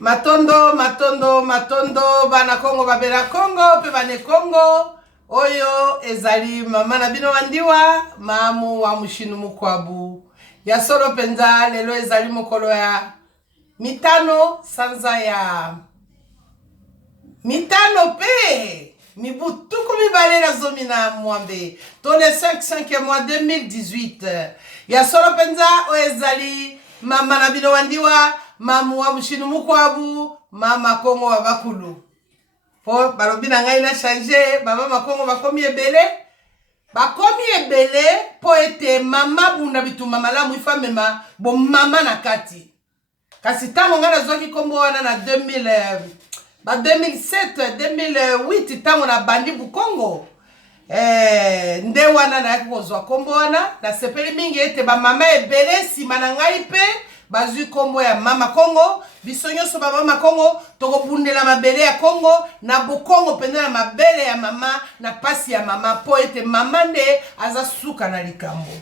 Matondo, matondo, matondo, bana Congo, babela Congo, pe bane Congo. Oyo, ezali, mama na bino wandiwa, mamu wa mushinu mukwabu. Ya solo penza, lelo ezali mokolo ya mitano, sanza ya mitano pe. Mibutuku mibale na zomi na mwambe. To le 5e mois 2018. Ya solo penza, o ezali, mama na bino wandiwa, mamu wa mushinu mukwabu, mama Congo wa bakulu. Po balobi na ngai na changer, mama Congo bakomi ebele. Bakomi ebele po ete mama bunda bituma malamu ifa mema bo mama na kati. Kasi tango ngana zwaki kombo wana na 2007, 2008 tango na bandi bu Congo. Nde wana na yaki kozwa kombo wana na sepeli mingi ete ba mama ebele sima na ngai pe bazui kombo ya mama Congo, bisonyo so ba mama Congo, toko bundela mabele ya Congo, na bu Congo pendela mabele ya mama, na pasi ya mama, po ete mama nde aza suka na likambo.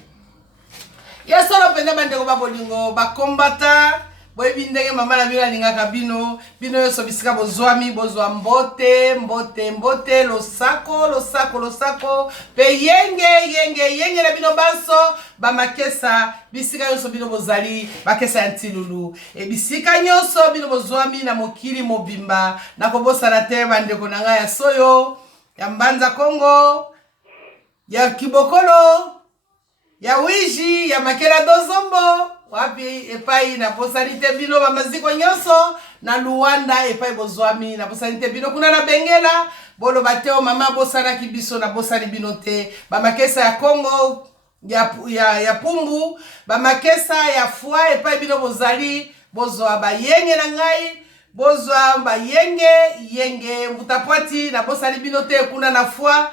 Ya solo pendela bandeko babolingo, bakombata, boye bindenge mama na bila lingaka bino, bino yoso bisika bozwami, bozwa mbote, mbote, mbote, losako, losako, losako, pe yenge na bino baso, bamakesa, bisika yoso bino bozali, bakesa ya ntilulu. E bisika nyoso bino bozwami na mokili mobimba, na kobosa na te bandeko na nga ya soyo, ya mbanza Congo, ya kibokolo, ya wiji, ya makela dozombo, wapi epai na posanite bino bamaziko nyoso, na Luanda epai bozwami na posanite bino kuna na Bengela, bolo bateo mama bosana kibiso na bosani bino te, bamakesa ya Congo, ya pumbu, bamakesa ya fwa epai bino bozali, bozwa bayenge na ngai, bozwa bayenge, mutapwati na bosani bino te kuna na fwa,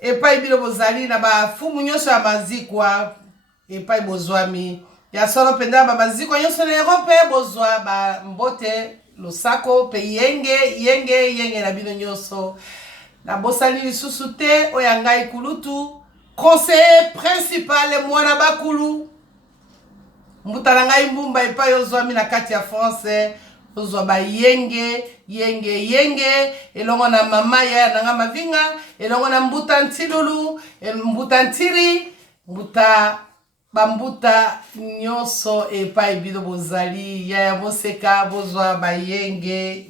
epai bino bozali na bafumu nyoso ya mazikwa, epai bozwami. Ya solo penda ba maziko nyoso na Europe bozwa ba mbote losako pe yenge na bino nyoso. Na bosali lisusu te oyanga ikulutu conseiller principal mwana bakulu. Mbutala ngai mbumba epai ozwami na kati ya France ozwa ba yenge elongo na mama ya nanga mavinga elongo na mbuta ntilulu mbuta ntiri mbuta bambuta nyoso epai bino bozali ya boseka bozwa ba yenge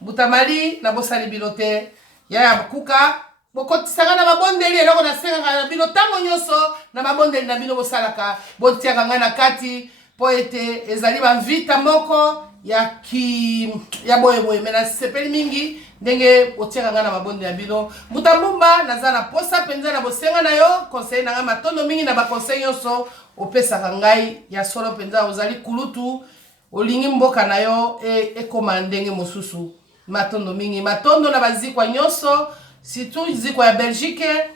mbuta mali na bosali bino te ya kuka bokotisanga na mabondeli eloko na senga na bino tango nyoso na mabondeli na bino bosalaka botiaka ngai na kati po ete ezali bamvita moko ya boye mena sepeli mingi ndenge otiaka nga na mabonde ya bino mutambumba naza na posa penza na bosenga na yo conseil na nga matondo mingi na bakonseil nyonso opesaka ngai ya solo penza ozali kulutu olingi mboka na yo ekoma ndenge mosusu matondo mingi matondo na bazikwa nyonso surtout zikwa ya Belgique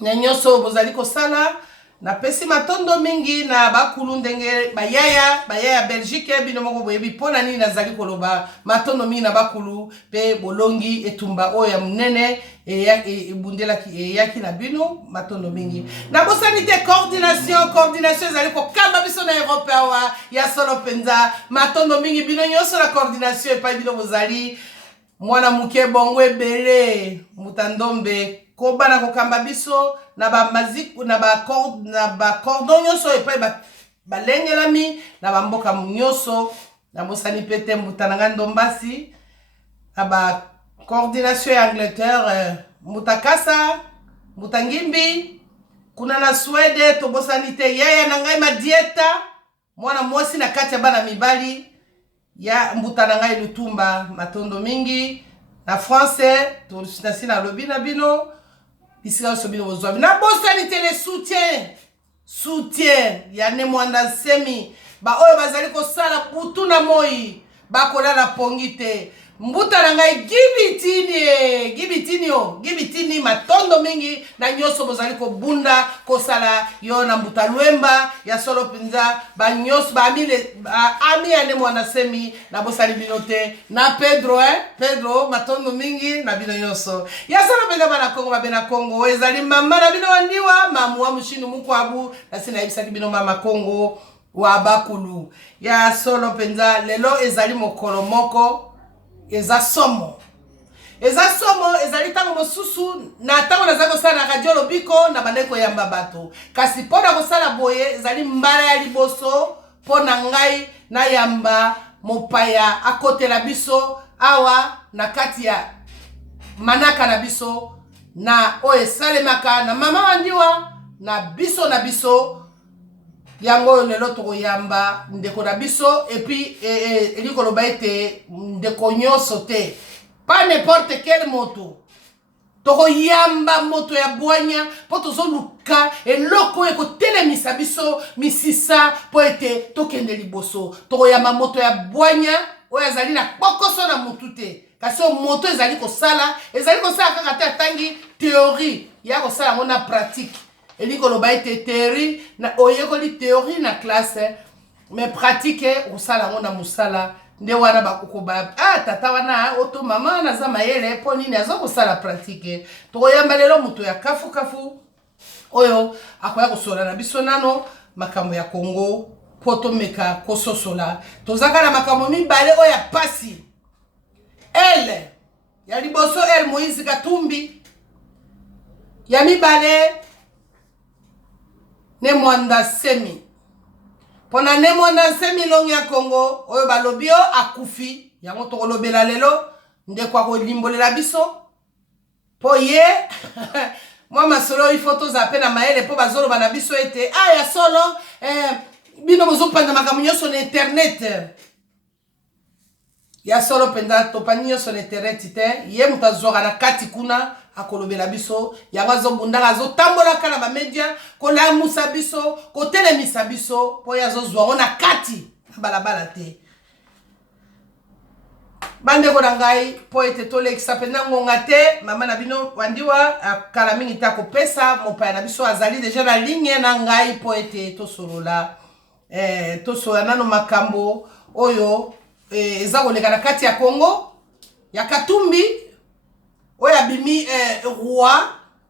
na nyonso bozali kosala na pesi matondo mingi na bakulu ndenge bayaya Belgique bino moko boyebi pona nini nazali koloba matondo mingi na bakulu pe bolongi etumba oya munene ebundelaki yaki na bino matondo mingi na bosanite coordination ezali kokamba biso na Europe awa ya solo penza matondo mingi bino nyonso na coordination epai bino bozali mwana muke bongo ebele mutandombe kobana kokamba biso na ba maziku na ba cordon nyonso epai balengelami na bamboka nyonso na bosani pete mbutananga ndombasi na ba coordination ya Angleterre mutakasa mutangimbi kuna na Swede to bosani te yaya na ngai madieta mwana mwasi na kati ya bana mibali ya mbutananga Lutumba matondo mingi na France to na lobi na bino bisika so bino bozwa na bosani te le soutien ya ne mwanda semi ba oyo bazali kosala butu na moi bakolala pongi te mbuta na ngai gibitini matondo mingi na nyoso bozali kobunda kosala yo na mbuta lwemba ya solo pinza ba nyoso ba ami ya ne mwana semi na bosali bino te na Pedro matondo mingi na bino nyoso ya solo pinza bana Congo babena Congo ezali mama na bino wandiwa mamu wa mushinu mukwabu na sina ibisaki bino mama Congo wa bakulu ya solo penza lelo ezali mokolo moko eza somo ezali tango mosusu na tango naza kosala na radio lobiko na bandeko yamba bato kasi mpona kosala boye ezali mbala ya liboso mpona ngai na yamba mopaya akotela biso awa na kati ya manaka na biso na oyo esalemaka na mama wandiwa na biso yango lelo tokoyamba ndeko na biso epuis elikoloba ete ndeko nyonso te pas n'importe quel moto tokoyamba moto ya bwanya mpo tozoluka eloko ekotelemisa biso misisa mpo ete tokende liboso tokoyamba moto ya bwanya oyo azali na kpokoso na motu te kasi oyo moto ezali kosala kaka te atangi théorie ya kosala yango na pratique elikoloba ete théorie na oyekoli théorie na classe mais pratique okosala yango na mosala nde wana bakokoba tata wana oto mama naza mayele mpo nini aza kosala pratique tokoyamba lelo moto ya kafu oyo akoya kosola na biso nano makambo ya Congo mpo tomeka kososola tozaka na makambo mibale oyo ya pasi ele ya liboso el Moïse Katumbi ya mibale ne mwanda semi pona ne mwanda semi longi ya Congo oyo balobio akufi yango tokolobela lelo ndeko akolimbolela biso po ye mwa masolo ifo toza na maele po bazoloba na biso ete ya solo bino bozopanda makambo nyonso na internet ya solo penda topani nyonso na internet te ye moto azwaka na kati kuna akolobela biso yango azobundaka azotambolaka na bamedia kolamusa biso kotelemisa biso mpo ye azozwango na kati na balabala te bandeko na ngai mpo ete tolekisa mpenza ngonga te mama na bino wandiwa akala mingi te akopesa mopaya na biso azali deja na ligne na ngai mpo ete tosolola nano makambo oyo eza koleka na kati ya Congo ya Katumbi oyo abimi roi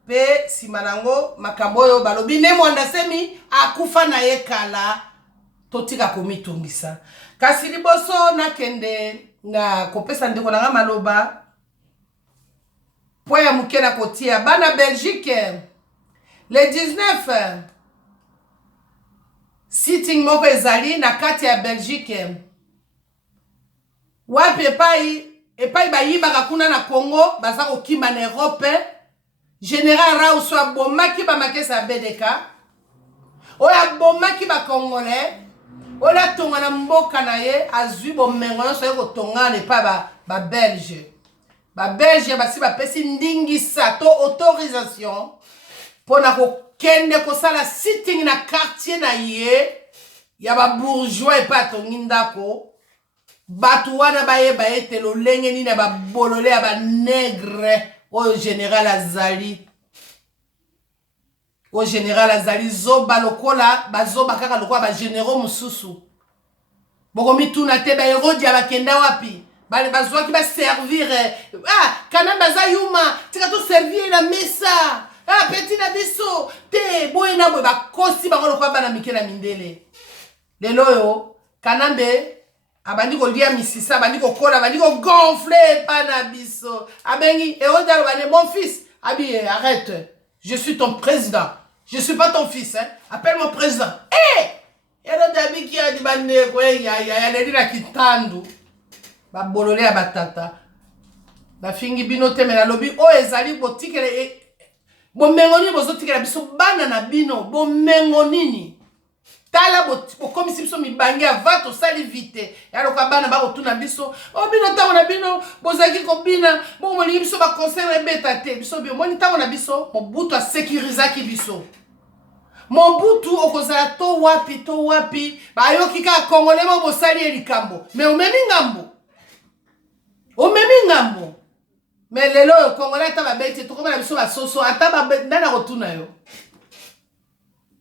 pe nsima nango makambo oyo balobi ne mwanda semi akufa na ye kala totika komitungisa kasi liboso nakende na kopesa ndeko nanga maloba po ya moke na kotia bana Belgique le 19 sitting moko ezali na kati ya Belgique wapi epai bayibaka kuna na Congo baza kokima na Europe Général Rauso abomaki bamakesa ya BDK oyo abomaki bakongolais oyo atonga na mboka na ye azwi bomengo nyonso ye kotongana epai babelge basi bapesi ndingisa to autorisation mpona kokende kosala sitting na quartier na ye ya babourgeois epai atongi ndako bato wana bayeba ete lolenge nini ya babolole ya banegre oyo général azali zoba lokola bazoba kaka lokola bagénéraux mosusu bokomituna te baherodi ya bakenda wapi bazwaki baservir kana baza yuma tika toservir na mesa peti na biso te boye na boye bakosi bango lokola bana mike na mindele lelo oyo kanambe abandi kolia misisa abandi kokola abandi kogonfle pa na biso abengi Hérode aloba ne mon fils abi arrête je suis ton président je suis pas ton fils appelle-moi président Hérode abiki adi bandeko ya leli na kitandu babolole ya batata bafingi bino te mena lobi oyo ezali botikela bomengo nini bozotikela biso bana na bino bomengo nini tala bokomisi biso mibange ava tosali vite yaloka bana bakotuna biso bino ntango na bino bozalaki kobina bomolingi biso baconseil ebeta te biso biomoni ntango na biso mobutu asecurizaki biso mobutu okozala to wapi bayoki kaka kongole mo bosali ye likambo me omemi ngambo me lelo oyo kongole ata babeti tokomana biso basoso ata ndana kotuna yo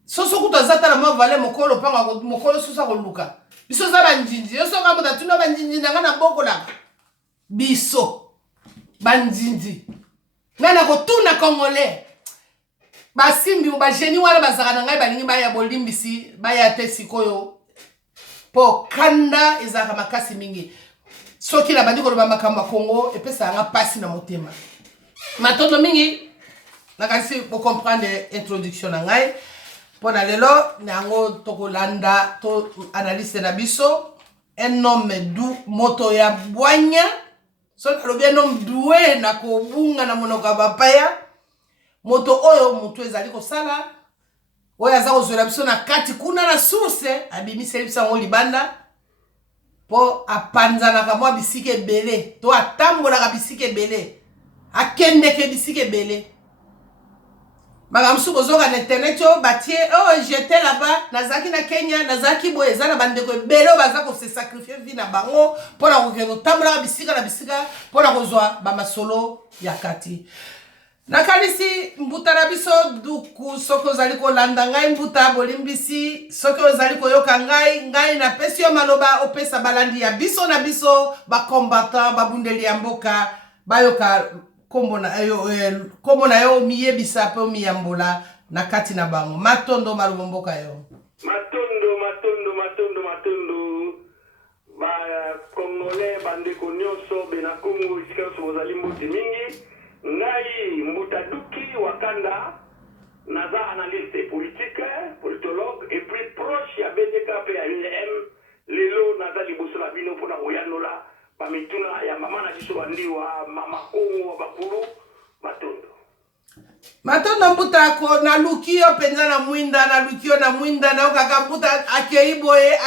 soso kutu aza tala mwa vale mokolo panga mokolo soso akoluka biso za banjinji yo soka moto atuna banjinji nanga na bokolaka biso banjinji ngana kotuna kongole basimbi bageni wana bazaka na ngai balingi baya bolimbisi baya te sikoyo po kanda ezaka makasi mingi soki na bandi koloba makambo ya Congo epesa nga pasi na motema matondo mingi nakasi po comprendre introduction na ngai pona lelo nango tokolanda to analyse na biso un homme du moto ya bwanya so nalobi un homme doué na kobunga na monoko ya bapaya moto oyo moto ezali kosala oyo aza kozwela biso na kati kuna na source abimiseli biso yango libanda po apanzanaka mwa bisika ebele to atambolaka bisika ebele akendeke bisika ebele makambo mosusu kozoka na internet oyo batie oyo jete là-bas nazalaki na Kenya nazalaki boye eza na bandeko ebele oyo baza kose sacrifie vi na bango mpona kokende kotambolaka bisika na bisika mpona kozwa bamasolo ya kati nakanisi mbuta na biso duku soki ozali kolanda ngai mbuta bolimbisi soki ozali koyoka ngai napesi yo maloba opesa balandi ya biso na biso bacombattant babundeli ya mboka bayoka kombo na yo miyebisa mpe omiyambola na kati na bango matondo malubo mboka yo matondo bakongole bandeko nyonso benakungu esika nyonso bozali mbuti mingi ngai mbuta duki wakanda naza analyste politique politologue et puis proche ya BDK pe ya UM lelo naza liboso na bino mpona koyanola bamituna ya mama na biso bandiwa mama kongo bakulu matondo mbuta ko naluki yo penza na mwinda na okaka mbuta akei boye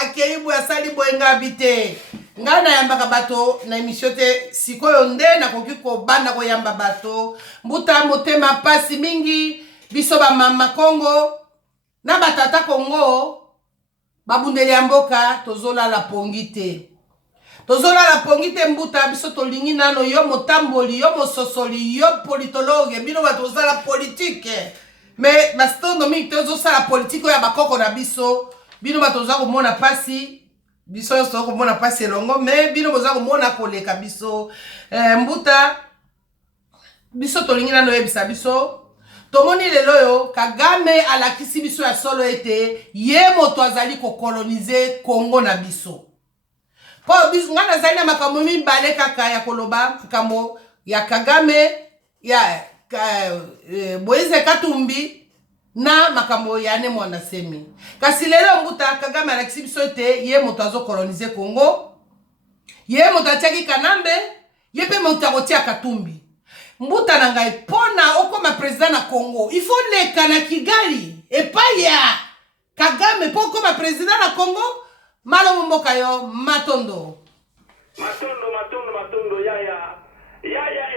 asali boye ngabi te nga nayambaka bato na emission te sikoyo nde nakoki kobanda koyamba bato mbuta motema pasi mingi biso bamama Kongo na batata Kongo babundeli ya mboka tozolala pongi te mbuta biso tolingi nano yo motamboli yo mososoli yo politologue bino bato ozala politike me basitondo mingi te ozosala politike oyo ya bakoko na biso bino bato oza komona pasi biso nyonso toza komona pasi elongo me bino boza komona koleka biso mbuta biso tolingi nano oyebisa biso tomoni lelo oyo Kagame alakisi biso ya solo ete ye moto azali kokolonize Kongo na biso po biso nga nazali na makambo mibale kaka ya koloba makambo ya Kagame ya Moïse Katumbi na makambo ya ne mwana semi kasi lelo mbuta Kagame alakisi biso ete ye moto azokolonize Kongo ye moto atiaki Kanambe ye pe moto akotia Katumbi mbuta na ngai pona okoma president na Congo il faut leka na Kigali epai ya Kagame po okoma president na Congo malo mboka yo matondo yaya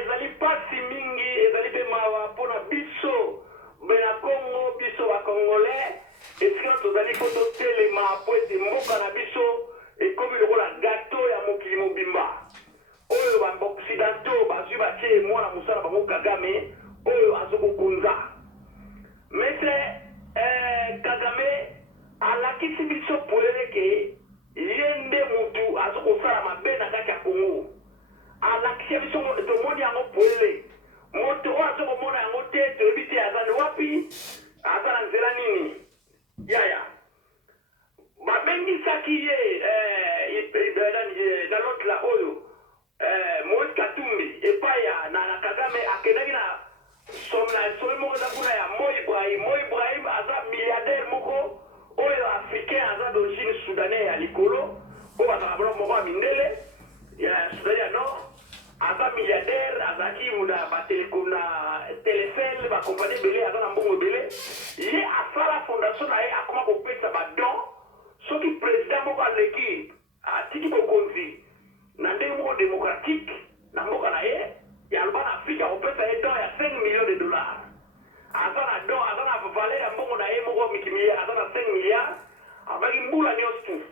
ezali pasi mingi ezali pe mawa pona biso bena Congo biso ba Congolais esika tozali ko totelema po ete mboka na biso ekomi lokola gato ya mokili mobimba oyo baoccidentaux bazwi batie mwana mosala bango Kagame oyo azokokunza mese Kagame alakisi biso polele ke ye nde mutu azokosala mabe na kati ya Kongo alakisi biso tomoni yango polele moto oyo azokomona yango te toyebi te aza nde wapi aza na nzela nini yaya babengisaki ye na lotla oyo Moïse Katumbi epai na Kagame akendaki na some moko eza kuna ya Mo Ibrahim aza milliardaire moko oyo africain aza d'origine soudanais ya likolo oyo bazaka bona moko ya mindele ya Sudan ya Nord aza milliardaire azalaki na telefel bakompanie ebele aza na mbongo ebele ye asala fondation na ye akoma kopesa badon soki président moko aleki atiki bokonzi na ndenge moko démocratique na mboka na ye yaloba na Afrika kopesa ye don ya 5 millions de dollars aza na don aza na valeur ya mbongo na ye moko mikimilia aza na 5 milliards avaki mbula nyonso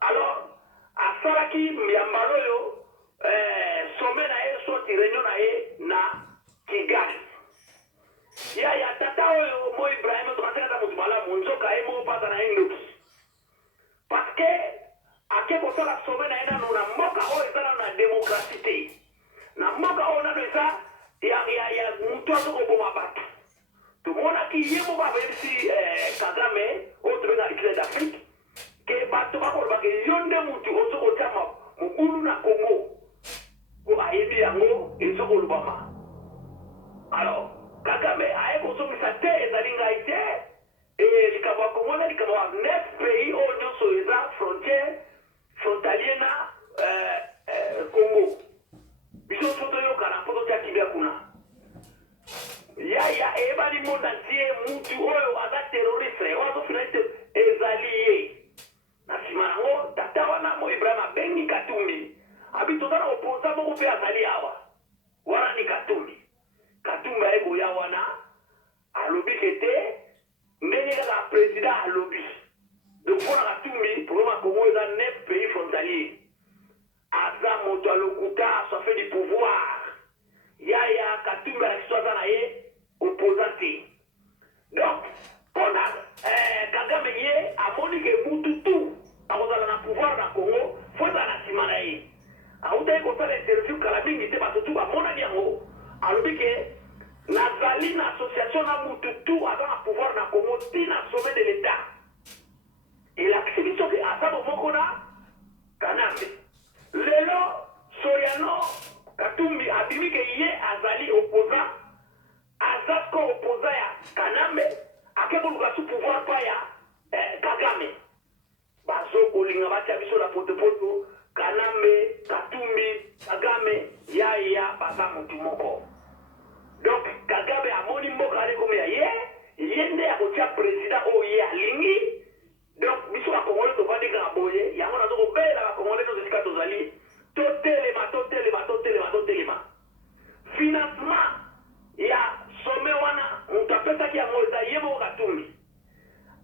alors asalaki yambala oyo sommet na ye soti réunion na ye na Kigali ya tata oyo Mo Ibrahim tokasaka motu malamu nzoka ye moko pasa na ye ndoki parce que ake kosala sommet na ye nano na mboka oyo eza nano na démocratie te na mboka oyo nano eza ya mutu azokoboma bato tomonaki ye moko abebisi Kagame oyo tobenga Église d'Afrique ke bato bakolobaka yo kolubama. Alors, Kagame a kosomisa te ezali ngai te et likambo ya Congo na likambo ya 9 pays oyo nyonso eza frontalier na Congo. Biso soto yokana mpo totya kibia kuna. Yaya ebali monde entier mutu oyo aza terroriste oyo azofina ete ezali ye. Na nsima nango tata wana mo Ibrahim abengi Katumbi abi toza na oposa moko mpe azali awa wana ni Katumbi. Katumbi ayeboya wana alobi kete ndenge kaka président alobi donc mpona Katumbi problème ya Congo eza 9 pays frontalier aza moto alokuta asoife du pouvoir yaya Katumbi alakisi aza na ye opposant te donc mpona Kagame ye amoni ke mutu tu akozala na pouvoir na Congo fo ezala na nsima na ye autaki kosala interview kala mingi te bato tu bamonaki yango alobi ke nazali na association na mutu tu aza na pouvoir na Congo tina sommet de l'état elakisi biso ke aza bomoko na Kanambe lelo Soriano Katumbi abimi ke ye azali opposant aza ko opposant ya Kanambe ake koluka su pouvoir pa ya Kagame bazo kolinga batya biso na potopoto Kanambe Katumbi Kagame yaya baza mutu moko. Donc Kagame amoni mboka ale comme ye nde akotia président oye alingi donc biso ba Congolais to vandi ka boye yango na zoko bela ba Congolais to zika to zali totelema financement ya sommet wana mutapesa ki yango za yebo Katumbi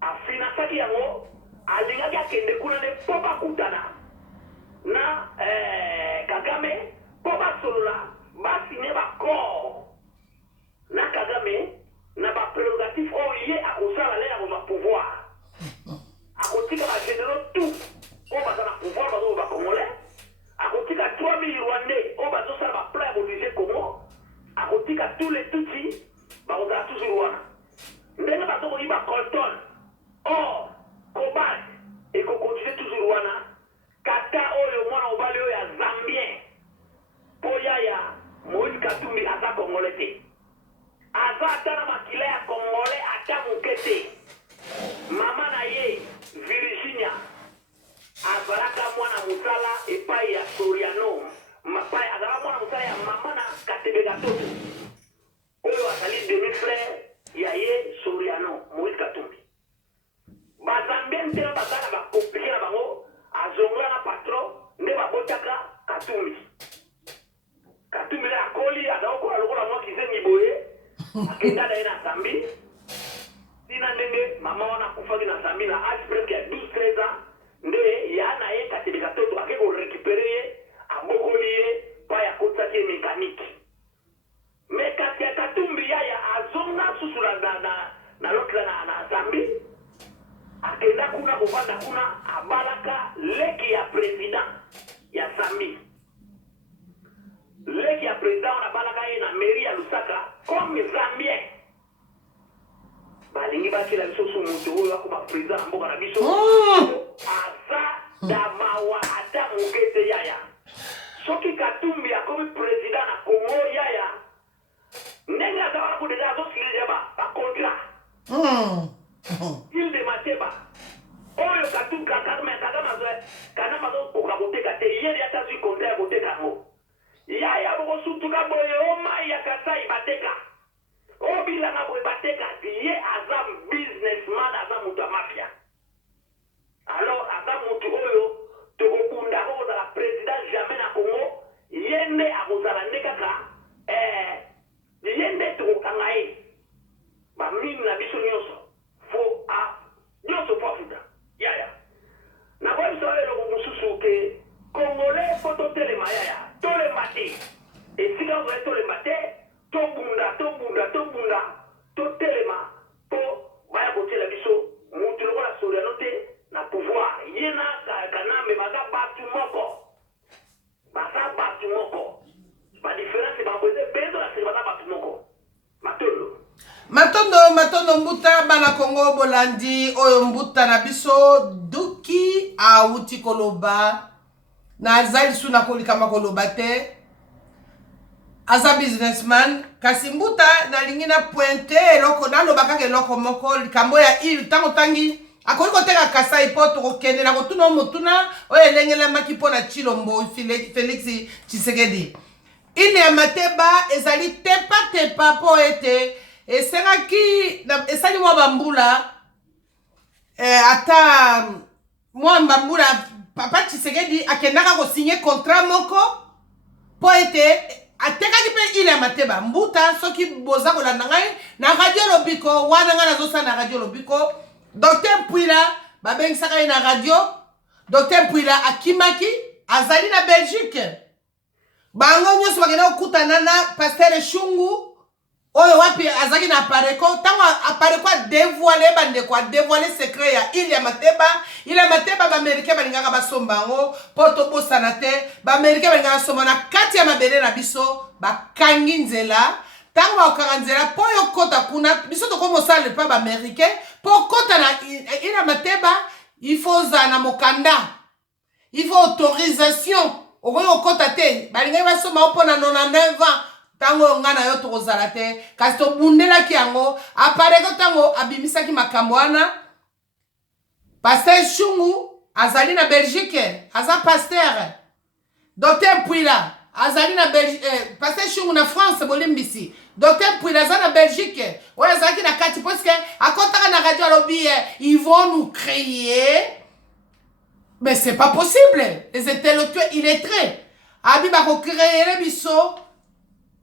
a financaki yango alingaki akende kuna ne popa kutana na Kagame popa solola basi ne ba corps na Kagame na ba prérogatif oye akosala le akozwa pouvoir akotika ba généraux tout oyo baza na pouvoir bazo ba Congolais akotika 3000 Rwandais oyo bazosala ba plan ya mobiliser Congo akotika tous les Tutsi bakozala toujours wana ndenge bazokoyiba Colton or Cobalt ekokontinue toujours wana kata oyo mwana mobali oyo ya Zambien po yaya Moïse Katumbi aza Congolais te aza ata na makila ya Congolais ata moke te mama na ye Virginia azalaka mwana mosala epai ya Soriano mapai azalaka mwana mosala ya mama na Katebe Katoto oyo azali demi-frère ya ye Soriano Moïse Katumbi bazambien te bazala bakomplike na bango azongola na patron nde babotaka Katumbi le akoli azaokola lokola mwa kizengi boye akenda na ye na Zambi tina ndenge mama wana akufaki na Zambi na age presque ya 12-13 ans nde ya na ye Katebe Katoto ake korekipere ye abokoli ye pa ya kotisaki ye mécanique me kasi ya Katumbi yaya azonga susu na lokila na Zambi akenda kuna kovanda kuna abalaka leki ya président ya Zambi leki ya président wana abalaka ye na mairie ya Lusaka comme Zambien balingi bakela biso su moto oyo akoma président na mboka na biso aza damawa ata moke te yaya soki Katumbi akomi président na Congo yaya ndenge aza wana ko deja azosilija bacontrat il de Mateba oyo Katumbi Kagame azokoka koteka te yeli ata zwi contrat ya koteka yango yaya bokosutuka boye omai ya Kasai bateka obilanga boye bateka ye aza businessman aza moto ya mafia alors aza moto oyo tokokunda akozala président jamais na Congo ye nde akozala nde kaka ye nde tokokanga ye bamini na biso nyonso nyonso fo afuta yaya nakoya biso eloko mosusu ke Congolais fo totelema yaya tolemba te esika ozali tolemba te tobunda totelema mpo baya kotiela biso mutu lokola Soriano te na pouvoir ye na Kanambe baza batu moko badifference baboze bezo na siri baza batu moko matondo mbuta bana Congo bolandi oyo mbuta na biso duki auti koloba na azali suna kolikama koloba te aza businessman kasi mbuta nalingi na pointe eloko nalobaka eloko moko likambo ya il tango tangi akoki koteka Kasai po tokokende na kotuna motuna oyo elengelamaki mpo na Tshilombo Félix Tshisekedi ile ya Mateba ezali tepa po ete esengaki esali mwa bambula ata mwa bambula papa Tshisekedi akendaka kosinye contrat moko po ete atekaki mpe ile ya Mateba mbuta soki boza kolanda ngai na radio lobiko wana ngai nazosala na radio lobiko Dr Mpwila babengisaka ye na radio Dr Mpwila akimaki azali na Belgique bango nyonso bakenda kokutana na Pasteur Shungu oyo wapi azaki na apareko tango apareko adevoile bandeko adevoile secret ya ile ya Mateba baamerikain balingaka basomba yango mpo tobosana te baamerikain balingaka basomba na kati ya mabele na biso bakangi nzela tango bakokanga nzela mpo yo kota kuna biso tokoma osala lepa baamerikain mpo kota na ile ya Mateba il faut ozala na mokanda il faut autorisation okoki kokota te balingaki basomba mpo na 99 ans tango nga na yo tokozala te kasi tobundelaki yango apareko tango abimisaki makambo wana Pasteur Shungu azali na Belgique aza pasteur Dr Mpwila azali na Belgique Pasteur Shungu na France bolimbisi Dr Mpwila aza na Belgique oyo azalaki na kati poske akotaka na radio alobi ils vont nous créer mais c'est pas possible les intellectuels illettrés abi bakocréere biso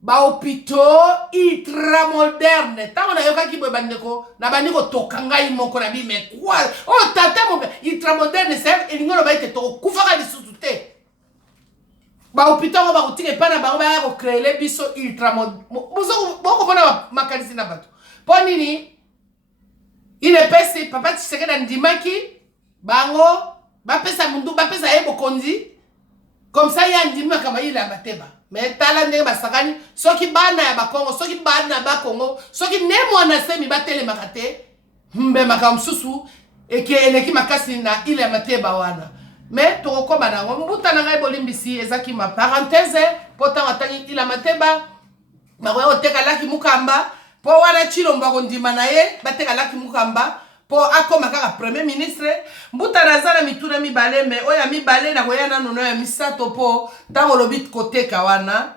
hôpitaux ultra moderne tango na yokaki boye bandeko na bandi kotoka ngai moko na bi mais quoi oh tata mo ultra moderne c'est elingo loba ete tokufaka lisusu te hôpitaux ngo bakotika epa na bango baya kocréele biso ultra moderne bokomona makanisi na bato mpo nini inepesi papa Tshisekedi andimaki bango bapesa mundu bapesa ye bokonzi comme ça ya ndimaka maile ya Mateba mais tala ndenge basakani soki bana ya bakongo soki bana bakongo soki ne mwana semi batelemaka te mbemaka mosusu eke eleki makasi na ile ya Mateba wana mais tokokoma nango mbuta na ngai bolimbisi ezaki ma parenthèse po ntango atangi ile ya Mateba bakoya koteka Laki Mukamba po wana Tshilombo akondima na ye bateka Laki Mukamba po akoma kaka premier ministre mbuta naza na mituna mibale me oya mibale na koya nano na ya misato po tango lobi koteka wana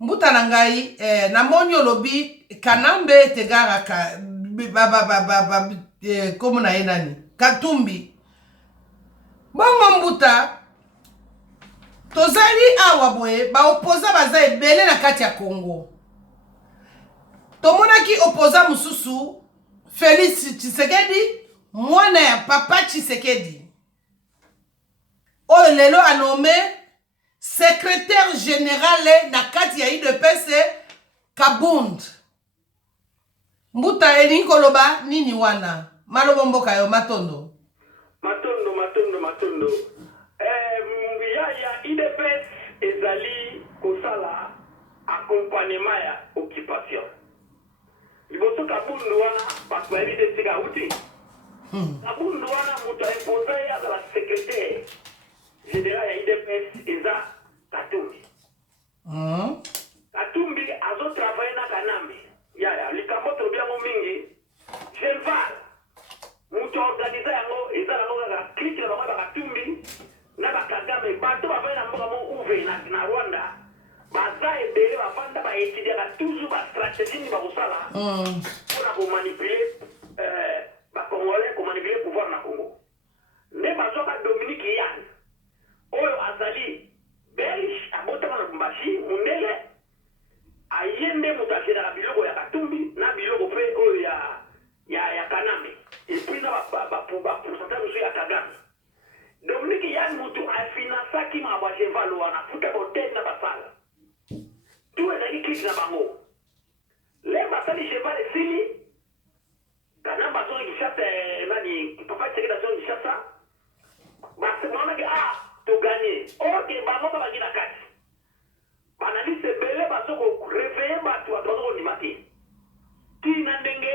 mbuta na ngai namoni olobi Kanambe tegaraka komo na ye nani Katumbi bongo mbuta tozali awa boye baopoza baza ebele na kati ya Congo tomonaki opoza mususu Félix Tshisekedi mwana ya papa Tshisekedi oyo lelo anome secrétaire général na kati ya UDPS Kabund mbuta elingi koloba nini wana malobo mboka yo matondo ya UDPS ezali kosala accompagnement ya occupation liboso Kabundu wana bato bayebi te esika auti Kabundu wana moto aimposa ye azala secrétaire général ya UDPS eza Katumbi Katumbi azotravaille na Kanambe yaya likambo tolobi yango mingi Genval moto aorganize yango eza nango kaka klike na bango Katumbi na bakagame bato bavai na mboka mo uve na Rwanda baza ebele bavanda baétudiaka toujours bastratégie ni bakosala mpona komanipule bacongolais komanipule pouvoir na Congo nde bazwaka Dominique Yan oyo azali belge abotama na Lubumbashi mundele aye nde moto agendaka biloko ya Katumbi na biloko mpe oyo ya Kanambe epuis na bapourcentage mosusu ya Kagame Dominique Yan moto afinansaki makambo ya Cheval wana futa botel na basala tout ezali klike na bango le basali Cheval esili Kanambe azongi Kinshasa nani papa Tshisekedi azongi Kinshasa bamonaki toganye oke bango babaki na kati banalisi ebele bazokoreveye bato bazokondima te tina ndenge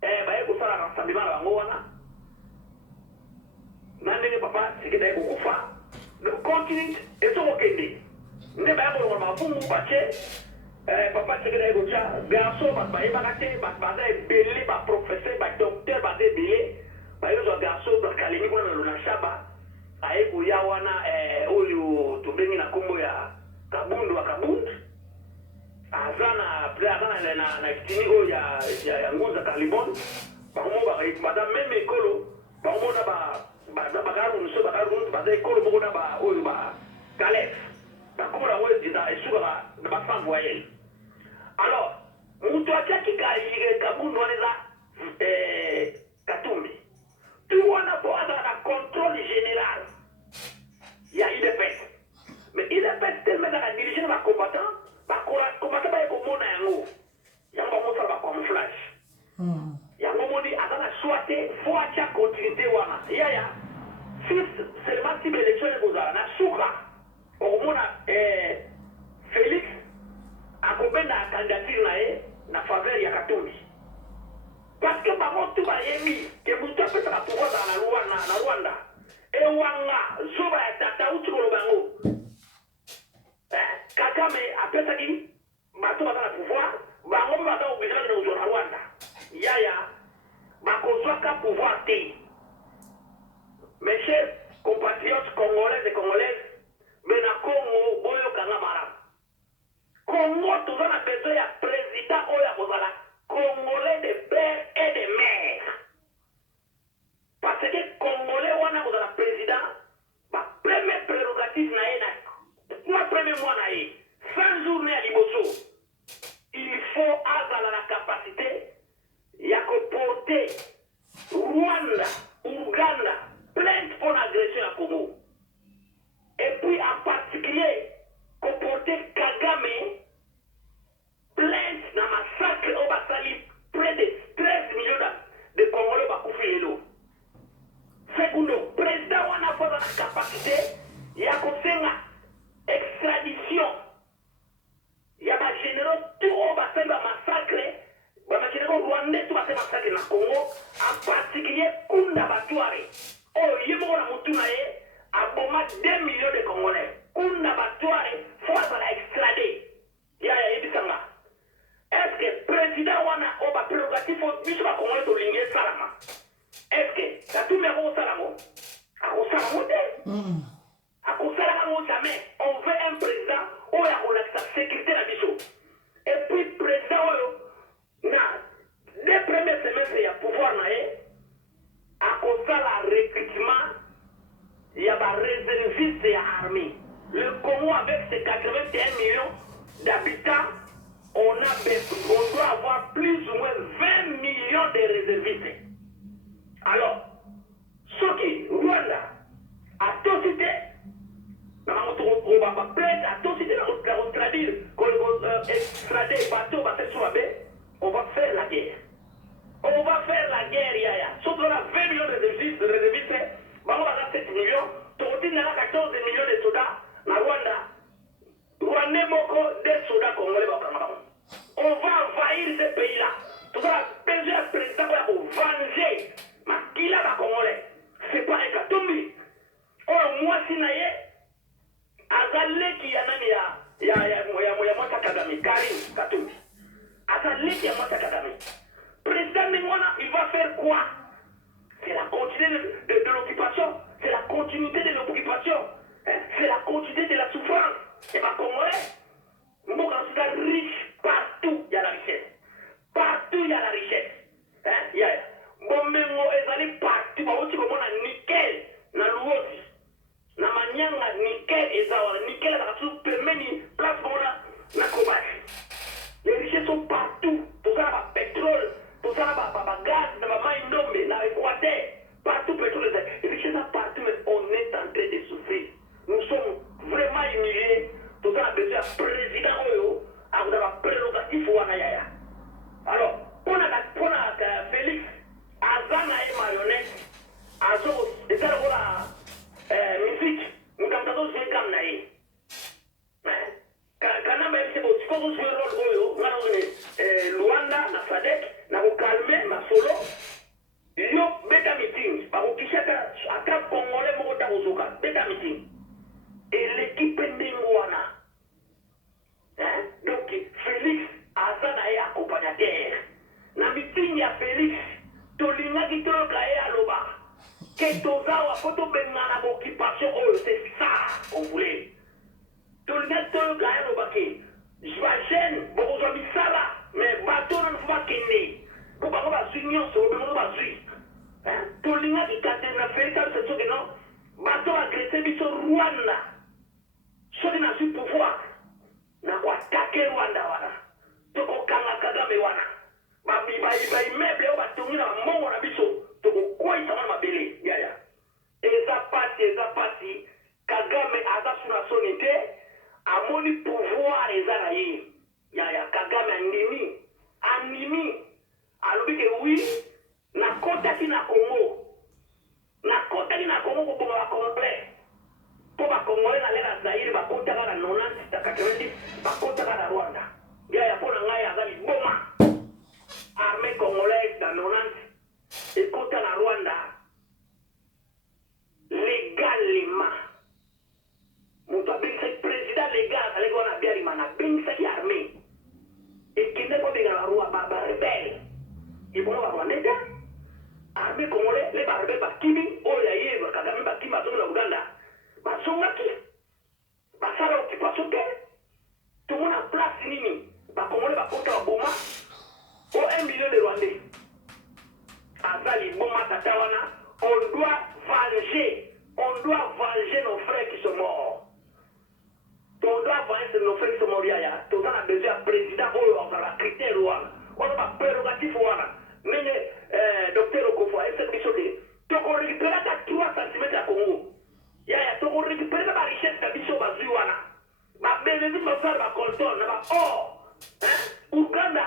baye kosala rassemblement na bango wana na ndenge papa Tshisekedi aye kokufa continue ezokokende nde baye kolongola mafungu batie papa sekere gocha garçon ba e bakate ba belé ba professeur ba docteur ba belé ba yo garçon ba kalini kuna na shaba aye kuya wana oyo tubengi na kombo ya kabundu wa kabundu azana plazana na kitini oyo ya nguza kalibon ba mo ba même école ba mo na ba garu so ba garu ba école mo na ba oyo ba galef ba ko na oyo dita esuka ba fa voyelle. Alors, mtu achaki kabundu waneza Katumbi. Tu wana boada na contrôle général. Il y a IDPS. Mais IDPS tellement dans la diriger les combattants, combattants ba ko mona yango. Yango mo ba camouflage. Yango moni azana souhaiter faut acha continuité wana. Ya. Si seulement si l'élection est gozala na suka. Au mona Félix akopenda candidature na faveur ya Katumbi. Parce que bango tu ba yemi ke mutu apesa na pouvoir na Rwanda. E wanga zoba ya tata uti ko bango. Kagame apesa ki bato ba na pouvoir, bango ba da obligé na Rwanda. Yaya bakozwaka pouvoir te. Mes chers compatriotes congolais et congolaises, mais na Congo boyo kanga mara. Congo, tout le monde a besoin d'un président congolais de père et de mère. Parce que Congolais, on a un président, ma première prérogative, ma première mois, 100 journées à Liboso. Il faut avoir la capacité de porter Rwanda, Ouganda, plainte pour l'agression à Congo. Et puis en particulier, comporter Kagame plainte dans massacre au Basali près de 13 millions de Congolais bakufiyelo. Segundo, président wana kwa na capacité ya kusenga extradition ya ba généraux tout au Basali ba massacre ba généraux rwandais tout ba massacre na Congo, en particulier Kunda Batuare. Oh yemo na mutu na ye aboma 2 millions de Congolais. Kunda Batuare faut la extrader. Ya ebisanga. Est-ce que le président wana oba prérogative biso ba Congolais to lingé salama? Est-ce que Katumbi a salamo? A salamo te? A salamo jamais. On veut un président où il y a la sécurité la biso. Et puis président na les premières semaines il y a pouvoir na a la recrutement il y a ba réservistes et armée. Le Congo avec ses 81 millions d'habitants, on doit avoir plus ou moins 20 millions de réservistes. Alors, ce qui, Rwanda, a tout cité, on va plaindre, à tout cité, on traduire, extrader, bateau, on va faire la guerre. On va faire la guerre, yaya. Surtout on a 20 millions de réservistes, on va avoir 7 millions, on a 14 millions de soldats, na Rwanda. Rwanda moko des soldats congolais bakanga. On va envahir ce pays-là. Tout ça, besoin de président pour venger. Ma kila ba congolais. C'est pas un Katumbi. Oh moi sinaye azale ki yanani ya Mata Kagame Karim Katumbi. Azale ki ya Mata Kagame. Président Ningwana, il va faire quoi? C'est la continuité de l'occupation. C'est la continuité de l'occupation. C'est la continuité de la souffrance. Et ma Congolais, moi quand je suis riche, partout il y a la richesse. Partout il y a la richesse. Il y a Bomengo ezali partout, bauti komona nickel na luosi. Na manyanga nickel ezawa, nickel a su permeni place bona na Kobashi. Les richesses sont partout. Tout ça va pétrole, tout ça va gaz, na main nombe, na Équateur, partout pétrole. Les richesses sont partout, mais on est en train de souffrir. Nous sommes vraiment humiliés. Tout ça a besoin de que je vais gêner, beaucoup de misala, mais bateau ne faut pas qu'aider. Pour pas qu'on va suivre, on va suivre. Tout le monde qui a été fait, c'est ce que non, bateau agressé, mais sur Rwanda. Ce qui n'a su pouvoir, n'a pas attaqué Rwanda, voilà. Tout le Kanga Kagame, voilà. Immeuble, on va tourner dans le monde, on a vu ça. Tout le quoi, il s'en va m'appeler, yaya. Et ça parti, Kagame a ça sur la sonité. A mon pouvoir les araïs. Yaya Kagame animi. Alors que oui, na kota ki na Congo. Na kota ki na Congo pour ba complet. Pour ba Congolais na lera Zaire ba kota ka na 90 ta 90 ba kota ka na Rwanda. Yaya pona ngai azali boma. Armée congolaise dans 90 et kota na Rwanda. Légalement. Mon c'est président légal, allez voir la bière, il bien fait l'armée. Et qui n'est pas bien la roi, rebelle. Ils vont avoir un état. Armée congolaise, les rebelles, Kimi, Oyaye, Kagame, Kimi, Bazonga, Ouganda. Bazonga qui? Basala occupation quelle? Tout le monde a place nini. Congolais, Bakota, Boma. Au 1 million de Rwandais. Azali, Boma, Tatawana. On doit venger. On doit venger nos frères qui sont morts. On doit venger nos frères qui sont morts. Tout ça, on a besoin d'un président. On va critère. On va prérogatif. Mais, docteur Okofo, est-ce que tu as récupéré 3 cm à Congo? Tu as récupéré la richesse de Bisso Bazuana. Ma bénédiction va faire ma colton. Or, Ouganda,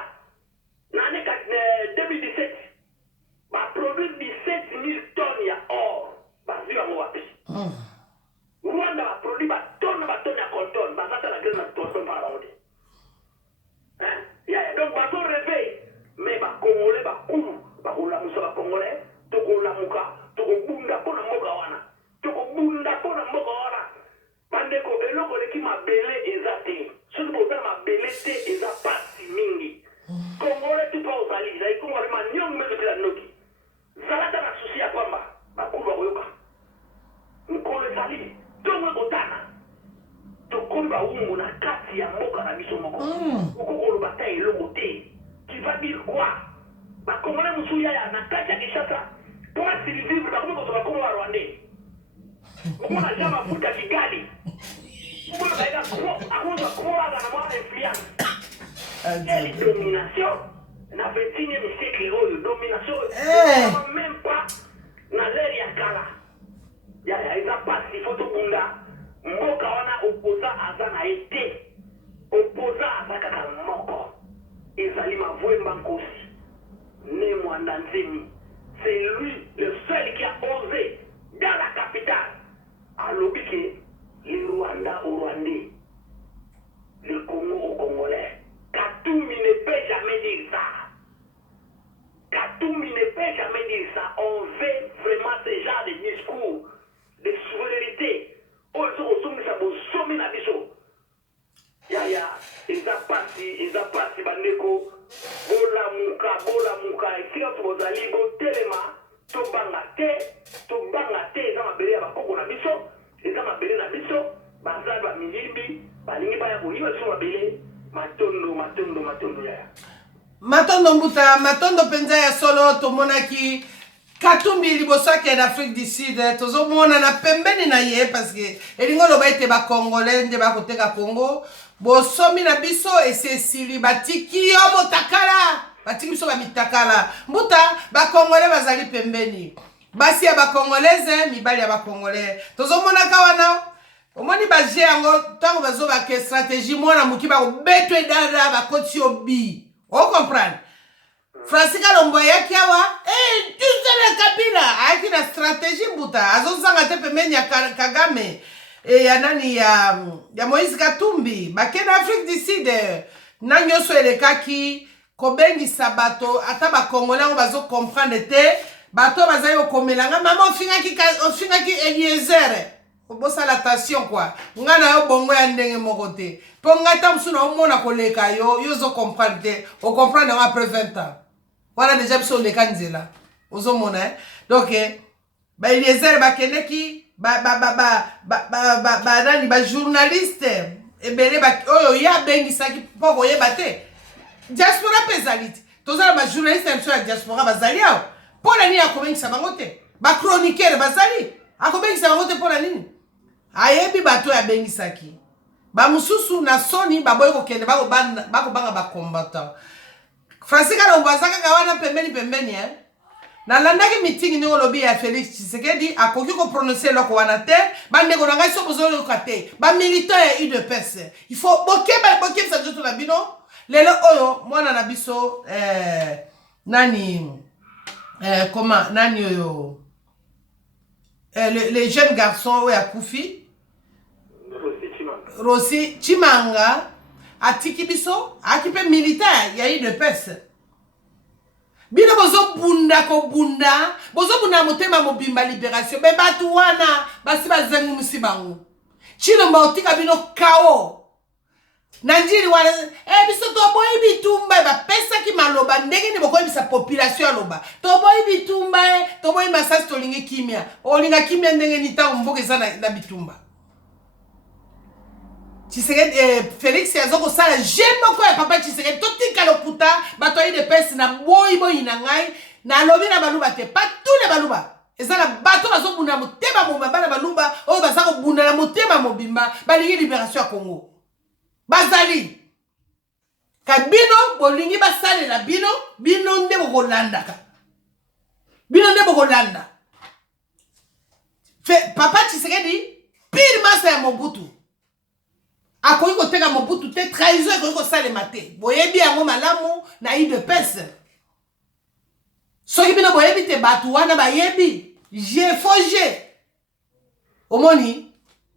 l'année 2017, va produire 17 000 tonnes or. Bazuana Wapi. Rwanda va produire tonne à colton. Bazata la gueule de Tosson par la route. Donc, bateau réveil. Mais ba Congolais, ba Koulou, ba Koula Moussa, ba Congolais, Toko Lamuka, Toko Bunda, Pona Mogawana, Toko Bunda, Pona Mogawana. Bandeko, eloko leki ma belé ezate. Ce qui peut ma belé te eza pasi mingi. Congolais, tu pas aux alliés, ils ont vraiment nyong mais de la noki. Zalata na souci à Pamba, ba Koulou Bayoka. Nkole Zali, Tongo Botana. Toko ba Ungu na kati ya Moka na biso moko. Okoko lobata eloko te. Tu vas dire quoi? Bah, comment les Moussouya, na kati ya Kinshasa, pour survivre, bah, comment on va comment à Rwandais? Comment on a jamais foutu à Kigali? Comment on a croire dans la influence? Quelle domination? Dans le 21e siècle, domination, même pas dans l'ère Yakala. Il a pas si photo Bunda, Mboka wana opposant à Zana été, opposant à Zaka Moko. Ezali Mavouemba Nkosi, né Mwanda Nzemi. C'est lui le seul qui a osé dans la capitale à l'obéir les Rwandais aux Rwandais, le Congo aux Congolais. Katoumi ne peut jamais dire ça. Katoumi ne peut jamais dire ça. On veut vraiment ce genre de discours de souveraineté. On se ressemble à vos sommets na biso. Ils ont parti, bandeko, bola muka, et si on se allait au téléma, tobanga te, ils ont appelé à Bakoko na biso, ils ont appelé na biso, bazal ba milimbi, balingi ba ya kuliwa, ils ont appelé, matondo ya. Matondo mbuta, matondo penza ya solo, tomonaki, Katumbi liboso ke d'Afrique du Sud, tozo mona na pembeni na ye, parce que, elingo loba ete ba Congolais, nde ba kote ka Congo, bosomi na biso esesili batiki yo botakala batiki biso bamitakala mbuta bakongolais bazali pembeni basi ya bakongolaise mibali ya bakongolais tozomonaka wana omoni baje yango ntango bazobaka stratégie mwana moki bakobetwe dada bakoti obi ocomprendre Francis Kalombo ayaki awa tuzele Kabila ayaki na stratégie mbuta azozanga te pembeni ya Kagame ya nani ya Moïse Katumbi bake na Afrique du Sud na nyonso elekaki kobengisa bato ata ba Congolais ngo bazo comprendre te bato bazali okomelanga mama ofingaki Eliezer obosa la attention quoi ngana yo bongo ya ndenge moko te po ngata msuna omona koleka yo zo comprendre te o comprendre après 20 ans voilà déjà biso leka nzela ozo mona donc ba Eliezer ba keneki ba nani ba journaliste ebele oyo ya bengi saki poko yeba te diaspora pezalit tozala ba journaliste ya diaspora bazali awo pona nini akobengisa bango te ba chroniqueur bazali akobengisa bango te pona nini ayebi bato ya bengisaki ba mususu na soni baboyi kokende bakobanga ba combattant Francis Kalombo azaka wana pembeni nalandaki meeting ndenge lobi ya Félix Tshisekedi akoki ko prononcer loko wana te bandeko na ngai so bozolo kate ba militant ya UDPS il faut boke sa joto na bino lelo oyo mwana na biso nani comment nani oyo les jeunes garçons oyo akufi Rossi Chimanga atiki biso akipe militant ya UDPS bino bozo bunda motema mobimba libération be batu wana basi bazengu musibangu chino mautika bino kao nanjiri wana biso toboyi bitumba bapesa ki maloba ndenge ni bokoyi bisa population aloba toboyi bitumba toboyi masasi tolingi kimia olinga kimia ndenge ni tango mboke za na bitumba Tshisekedi Félix yazoko sala jemo ko ya papa Tshisekedi totika lokuta bato yi de pesi na boyi na ngai na lobi na baluba te pas tous les baluba ezala bato bazo bunda motema mobimba na baluba o bazako bunda na motema mobimba balingi libération ya Congo bazali kabino bolingi basale la bino nde bokolanda papa Tshisekedi pire masa ya Mobutu akoki koteka Mobutu te trahison akoki kosalema te boyebi yango malamu na UDPS soki bino boyebi te bato wana bayebi foje omoni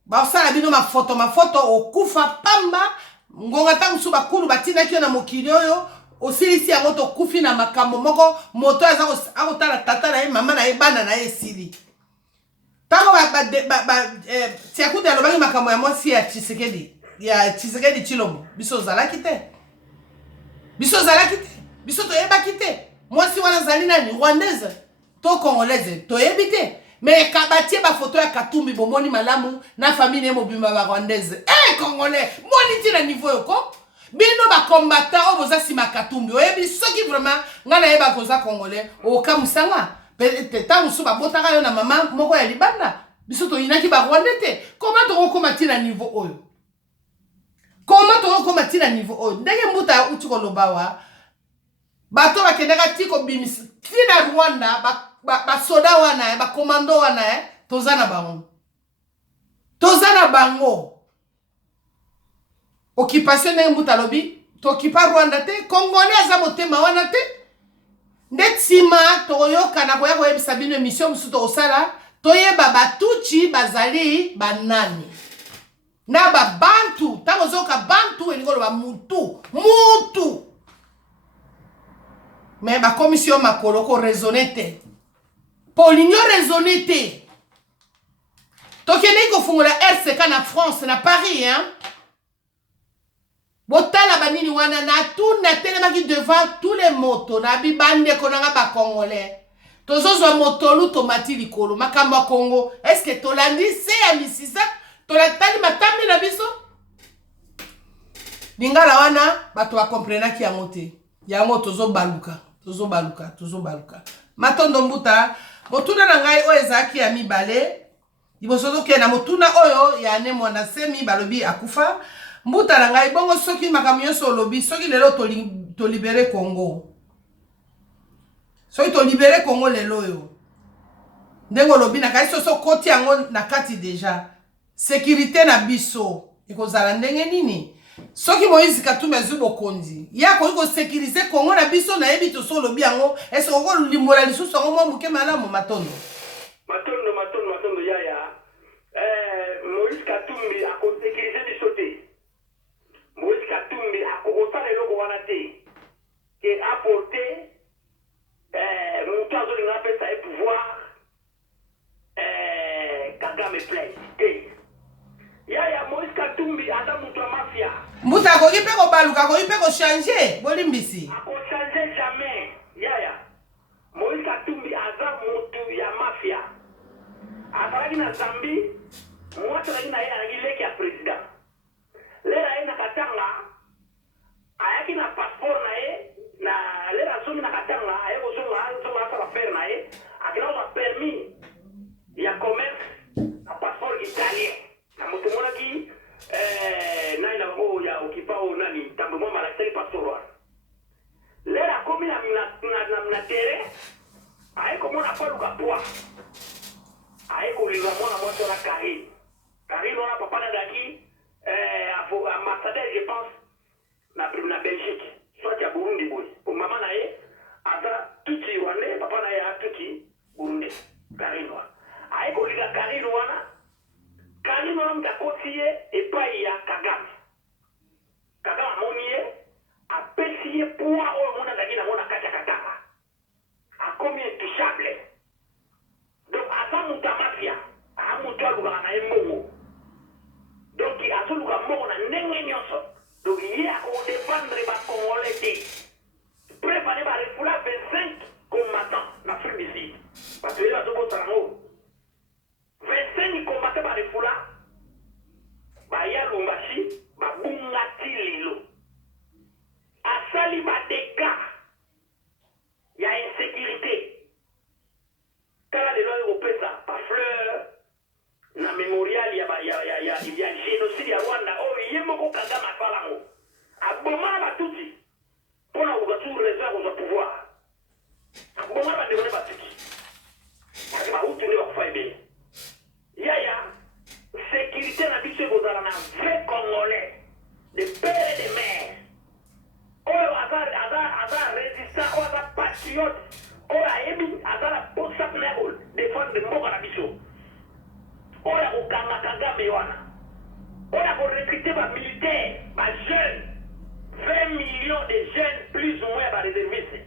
basala bino mafoto okufa pamba ngonga ta musu bakulu batinaki yo na mokili oyo osilisi yango tokufi na makambo moko moto aza akotala tata na ye mama na ye bana na ye esili tango tiakuta alobaki makambo ya mwasi ya Tshisekedi Tshilombo biso zalaki te biso toyebaki te mwasi wana zali nani rwandaise to congolaise toyebi te mais kabatie ba photo ya Katumbi bomoni malamu na famille mobimba ba rwandaise congolais moni ti na niveau yoko bino ba combattant o boza sima Katumbi oyebi soki vraiment ngana yeba koza congolais o kamusanga peut-être ta musu ba botaka yo na mama moko ya libanda biso to inaki ba rwandais te comment to komati na niveau oyo comment to komati na niveau oyo ndenge mbuta uti kolobawa bato bakendaka ti kobimisa ti na Rwanda ba soda wana ba commando wana toza na bango occupation ndenge mbuta lobi to occupa Rwanda te congolais aza motema wana te nde nsima toyoka na koya koyebisa bino émission mosusu tokosala toyeba batuchi bazali banani na babantu ntango ozoyoka bantu elingi oloba mutu mais bakomisi makolo ko raisonner te po linyo raisonner te tokendeki kofungola RCK na France na Paris botala banini wana na tuna telemaki devant tous les motos na bibandeko nanga bakongolais tozozwa motolu tomati likolo makambo ya Congo est-ce que tolandi se ya misisa tolatali matambi na biso lingala wana bato bakomprenaki yango te yango tozobaluka matondo mbuta motuna na ngai oyo ezalaki ya mibale liboso tokende na motuna oyo ya ne mwana semi balobi akufa mbuta na ngai bongo soki makambo nyonso olobi soki lelo tolibere Congo soki tolibere Congo lelo oyo ndenge olobi na kai soso koti yango na kati deja sécurité na biso ekozala ndenge nini soki Moïse Katumbi azwi bokonzi ya koki kosécurize Congo na biso nayebi toso olobi yango ese kokolimbola lisusu yango mwa moke malamu matondo yaya Moïse Katumbi akosécurize biso te Moïse Katumbi akokosala eloko wana te ke apporte moto azolinga apesa ye pouvoir Kagame place te yaya Moïse Katumbi aza moto ya mafia mbuta akoki mpe kobaluka akoki mpe kochange bolimbisi akochange jamais yaya Moïse Katumbi aza moto ya mafia azalaki na Zambi mwasi azalaki na ye azalaki leki ya président le poids. Aïe, qu'on lui va moi sur la Karine. Karine, on a papa d'Aki, ambassadeur, je pense, na Belgique. Soit il y a Burundi, pour maman naïe, ada tuti wane, papa naïe a tuti Burundi. Karine, aïe, qu'on lui va Karine, Karine, on a côtier, et pas il y a Kagame. Kagame, monier, a pessier poids, on a gagné la mona katakataka. A combien touchable? Donc, à ça, mon mafia, à mon toit, on a un mot. Donc, il y a ce lugar mort, on a un nyonso. Donc, il y a qu'on défendre les Congolais. Préparez par les foulards 25 combattants dans l'Afrique du Sud. Parce que là, tout le monde s'en haut. 25 combattants par les foulards. Bah, il y a l'Umbashi, bah, Bungati Lilo. À Sali, bah, des cas. Il y a insécurité. Quand les gens européens, ça, par fleur, dans le mémorial, il y a génocide à Rwanda. Oh, il y a beaucoup de Kagame à Falango. À Boma, à Touti. Pour la ouverture réserve au pouvoir. À Boma, à demander à Touti. Parce que ma route, on va faire bien. Il y a sécurité dans la vie de vos armes, vrai Congolais, des pères et des mères. Oh, à résistant, oh, à patriote, oh, à émis, à la poste défendre le mot à la mission. On a Kagame wana. On a recruté par militaires, par jeunes. 20 millions de jeunes plus ou moins par réservistes.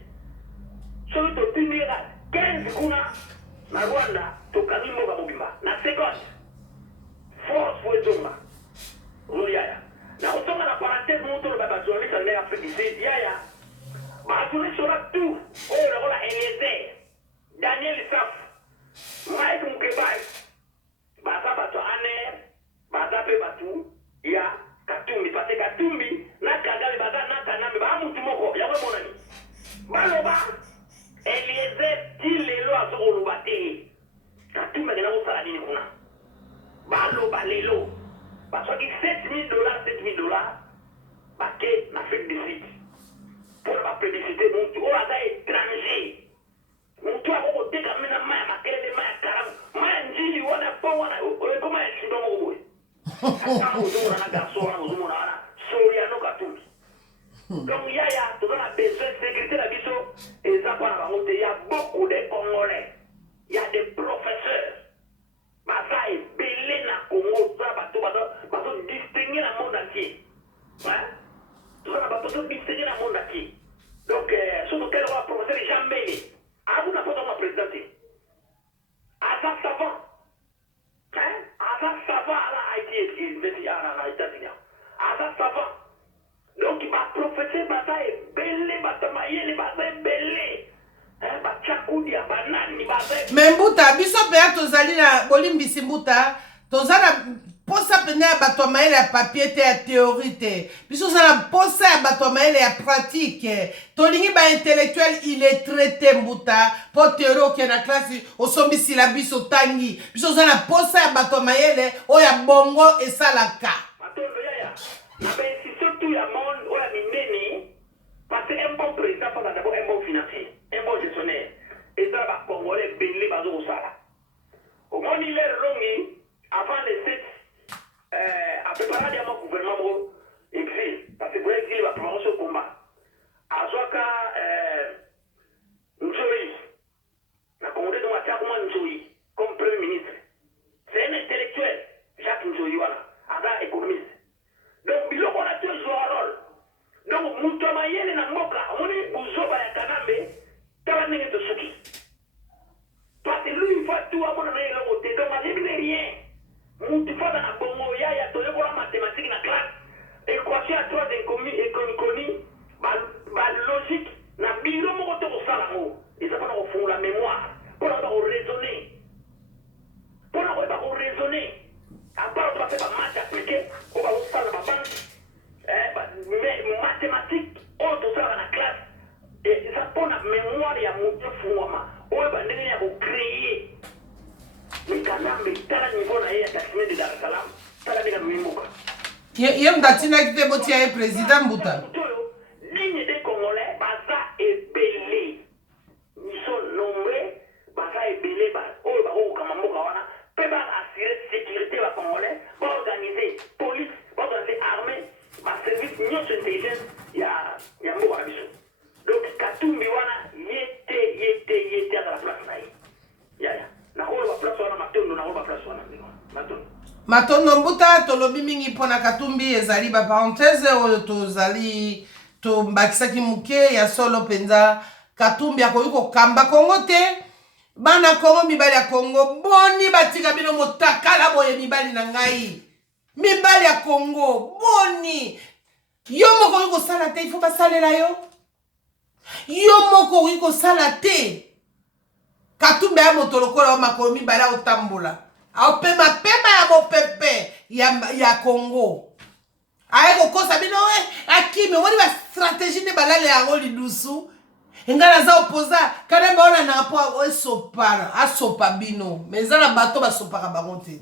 Celui qui punira 15 kuna na Rwanda, tokani moga mobimba. Na seconde. Force pour ezonga. Ruyaya. Na otonga na parenthèse monto le baba journaliste en Afrique du Sud. Yaya. Ba tourner sur la tout. Oh le rôle Eliezer. Daniel Saf. Mike Mukebai. Baza bato aner, baza pe batu, ya Katumbi, parce que Katumbi, na Kagame baza na Kanambe, ba mutu moko, ya we monani. Baloba, Eliezer ti lelo azoko loba te. Katumbi ngena ko sala nini kuna. Baloba lelo. Parce que $7,000, ba ke na Afrique du Sud. Pour la publicité mutu, o aza étranger. Mutu akoko teka mina maya makelele maya karamu. Maya njili wana po wana koma ya shindo mo boy. Ata uzumuna na garçon wana uzumuna wana Soriano Katumbi. Donc il y a tout on a besoin de sécurité la biso et ça pour la monter il y a beaucoup de Congolais. Il y a des professeurs. Basa est belé na Congo ça bato distinguer dans le monde entier. Ouais. Tout ça bato distinguer dans le monde entier. Donc surtout quel roi professeur Jean Mbele. Ah, vous n'avez pas de présidenter. À ça, ça va. Hein? À ça, ça va à la Haïti, à la États-Unis. À ça, ça va. Donc, il va professer, bata est belé, bata maïe, bata est belé. Hein? Bata koudia, banani, bata est. Mais Mbuta, biso pea tozali na bolimbisi Mbuta, tozala posa pene ya bato maele ya papier te ya théorie te. Biso zala posa ya bato maele ya pratique. Tolingi ba intellectuel il est traité Mbuta po théorie ke na classe osombi syllabus otangi. Biso zala posa ya bato maele o ya bongo esalaka. Matondo yaya. Na ben si surtout ya monde o ya minene parce un bon président faut d'abord un bon financier, un bon gestionnaire. Et ça va congolais belé bazo osala. Au moins il est longi avant les 7 à préparer mon gouvernement exil parce que pour exil va prendre ce combat à Zoaka Njoyi la communauté de Matia comme Njoyi comme premier ministre c'est un intellectuel Jacques Njoyi voilà un économiste donc bilo on a toujours un rôle donc Moutomayele na Moka on est Buzoba ya Kanambe tala nenge to suki parce que lui il faut tout à mon avis le côté donc il n'y a rien Moutifada na bongo ya toleko la mathématique na classe équation à 3 d'inconnu ba logique na biro moko to kosala ngo eza pas na fond la mémoire pour na raisonner pour na ko raisonner à part to faire ba maths appliqué ko ba kosala ba banque mathématique on to sala na classe et ça pour na mémoire ya mutu fungama o ba ndenge ya ko créer mais quand même tala niveau na ya taxime de Dar es Salaam tala bina mimboka Ye mdatina kite boti ya président Mbuta. Ligne des Congolais, Baza et Belé. Ils sont nombreux, Baza et Belé, nyonso intelligence ya mboka na biso donc Katumbi wana yete azala place na ye yaya nakoloba place wana matondo nakoloba place wana matondo mbuta tolobi mingi mpona Katumbi ezali parenthèse oyo tozali tombakisaki muke ya solo penza Katumbi akoki kokamba Kongo te bana Kongo mibali ya Kongo boni batika bino motakala boye mibali na ngai mibali ya Kongo boni yo moko okoki kosala te ifo basalela yo moko okoki kosala te Katumbi ya moto lokola wa makolo mibali aotambola aopema ya mopepe ya Kongo aye kokosa bino akimi omoni ba stratégie ne balale yango lidusu engala za opoza kana baona na po esopana asopa bino mais ezala bato basopaka bango te